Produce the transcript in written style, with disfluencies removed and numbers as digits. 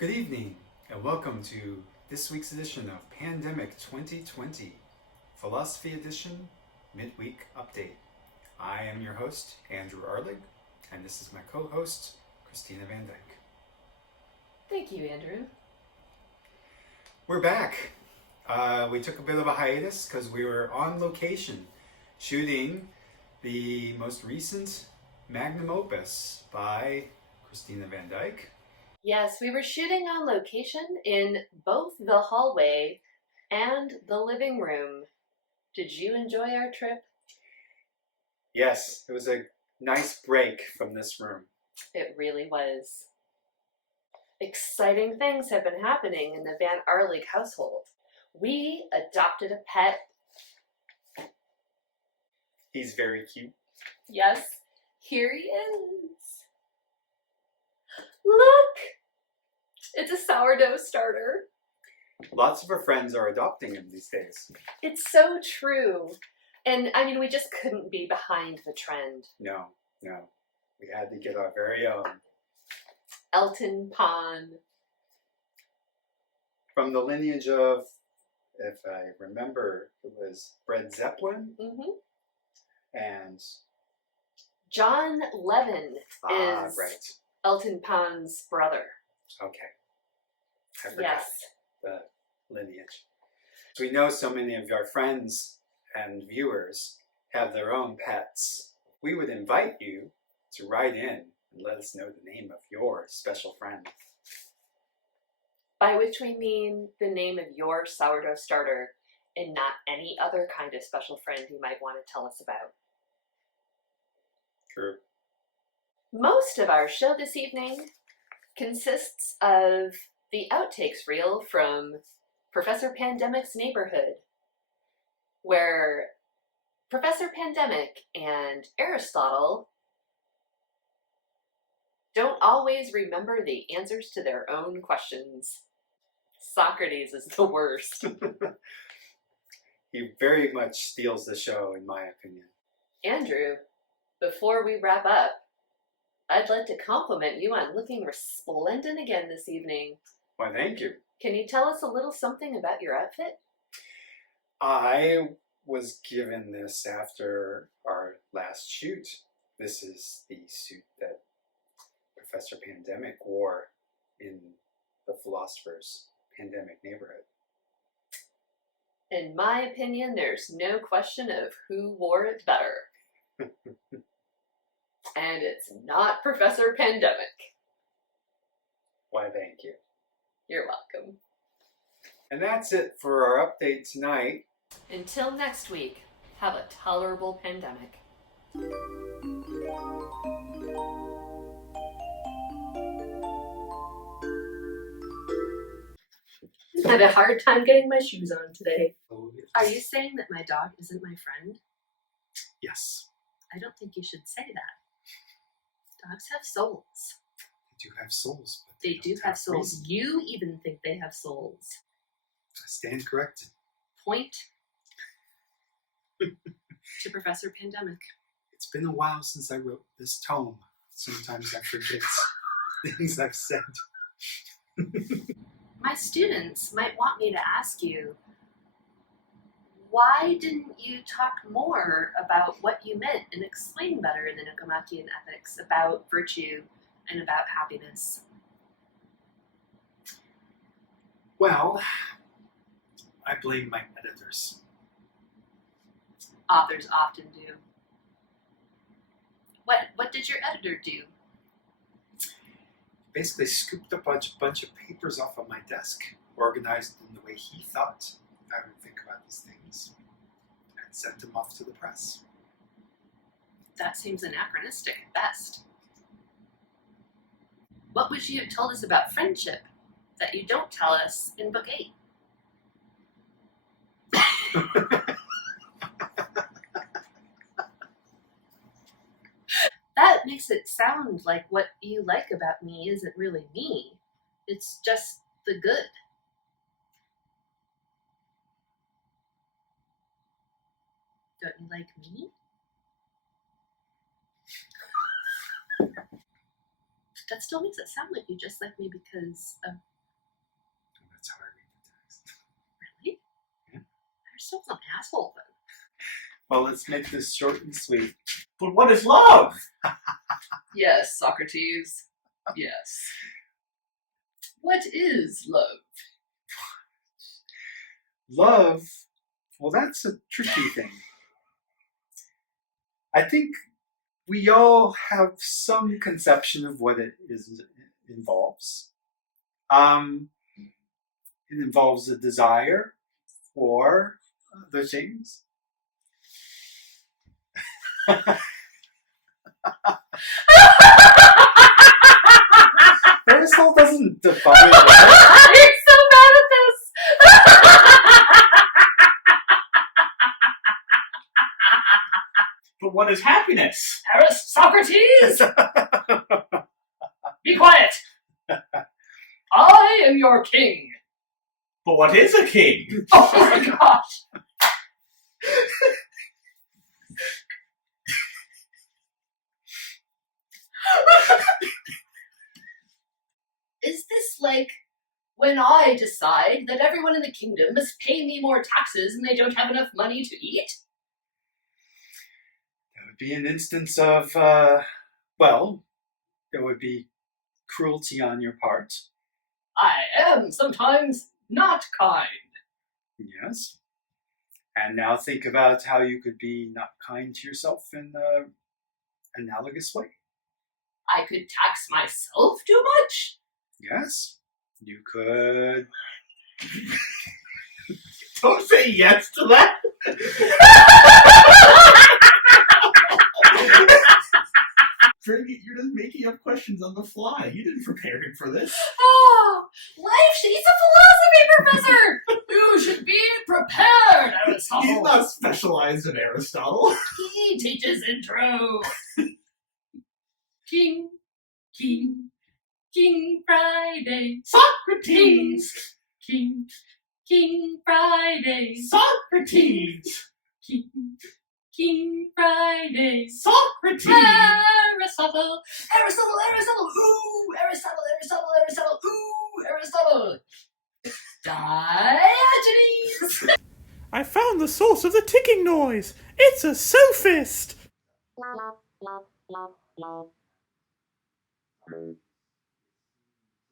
Good evening, and welcome to this week's edition of Pandemic 2020, Philosophy Edition Midweek Update. I am your host, Andrew Arlig, and this is my co-host, Christina Van Dyke. Thank you, Andrew. We're back. We took a bit of a hiatus because we were on location shooting the most recent magnum opus by Christina Van Dyke. Yes, we were shooting on location in both the hallway and the living room. Did you enjoy our trip? Yes, it was a nice break from this room. It really was. Exciting things have been happening in the Van Arlig household. We adopted a pet. He's very cute. Yes, here he is. Look! It's a sourdough starter. Lots of our friends are adopting him these days. It's so true. And I mean, we just couldn't be behind the trend. No. We had to get our very own. Elton Pond. From the lineage of, if I remember, it was Fred Zeppelin and... John Levin is right. Elton Pond's brother. Okay. I forgot Yes. the lineage. So we know so many of our friends and viewers have their own pets. We would invite you to write in and let us know the name of your special friend. By which we mean the name of your sourdough starter and not any other kind of special friend you might want to tell us about. True. Most of our show this evening consists of the outtakes reel from Professor Pandemic's Neighborhood, where Professor Pandemic and Aristotle don't always remember the answers to their own questions. Socrates is the worst. He very much steals the show, in my opinion. Andrew, before we wrap up, I'd like to compliment you on looking resplendent again this evening. Why, thank you. Can you tell us a little something about your outfit? I was given this after our last shoot. This is the suit that Professor Pandemic wore in the Philosopher's Pandemic Neighborhood. In my opinion, there's no question of who wore it better. And it's not Professor Pandemic. Why, thank you. You're welcome. And that's it for our update tonight. Until next week, have a tolerable pandemic. I had a hard time getting my shoes on today. Oh, yes. Are you saying that my dog isn't my friend? Yes, I don't think you should say that. Dogs have souls. they do have souls. But They do don't have souls. reason. You even think they have souls. I stand corrected. Point to Professor Pandemic. It's been a while since I wrote this tome. Sometimes I forget things I've said. My students might want me to ask you, why didn't you talk more about what you meant and explain better in the Nicomachean Ethics about virtue and about happiness? Well, I blame my editors. Authors often do. What did your editor do? Basically scooped a bunch of papers off of my desk, organized in the way he thought I would think about these things, and sent them off to the press. That seems anachronistic at best. What would you have told us about friendship that you don't tell us in Book 8? That makes it sound like what you like about me isn't really me. It's just the good. Don't you like me? That still makes it sound like you just like me because of. That's how I read the text. Really? Yeah. You're still an asshole, then. Well, let's make this short and sweet. But what is love? Yes, Socrates. Yes. What is love? Love, well, that's a tricky thing. I think we all have some conception of what it involves. It involves a desire for other things. Aristotle doesn't define it. Right? You're so bad at this! But what is happiness? Socrates! Be quiet! I am your king. But what is a king? Oh my gosh! Is this like when I decide that everyone in the kingdom must pay me more taxes and they don't have enough money to eat? That would be an instance of, well, there would be cruelty on your part. I am sometimes not kind. Yes. And now think about how you could be not kind to yourself in an analogous way. I could tax myself too much? Yes. You could. Don't say yes to that. You're just making up questions on the fly. You didn't prepare him for this. Oh, he's a philosophy professor! You should be prepared, Aristotle. He's not specialized in Aristotle. He teaches intro. King, King, King Friday. Socrates! King, King Friday. Socrates! King, King Friday. Socrates! Aristotle, Aristotle, Aristotle, ooh, Aristotle, Aristotle, Aristotle, ooh, Aristotle. Diogenes. I found the source of the ticking noise. It's a sophist.